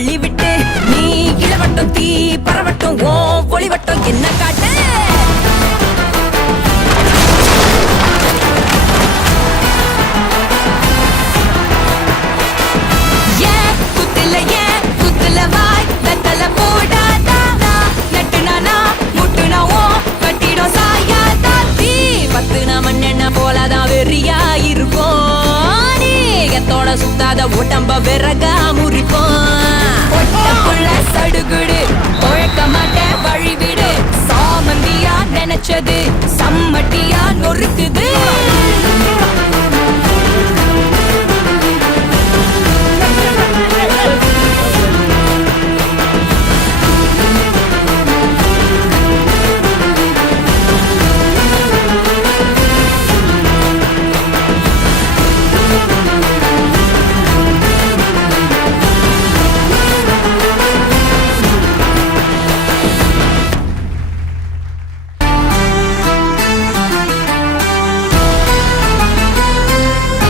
தள்ளி விட்டு நீ இளவட்டம் தீ பரவட்டும் ஓ ஒளிவட்டம் என்ன காட்டு குத்துல வாய் வெத்தல போடாதா நட்டுனா முட்டுனா ஓ கட்டிடும் சாயாதா தீ பத்துனா மண்ணெண்ண போலதான் வெறியா இருக்கும் நீகத்தோட சுத்தாத உடம்ப விறகா முறிப்போம் ஒட்டப்புள்ள சடுகுடு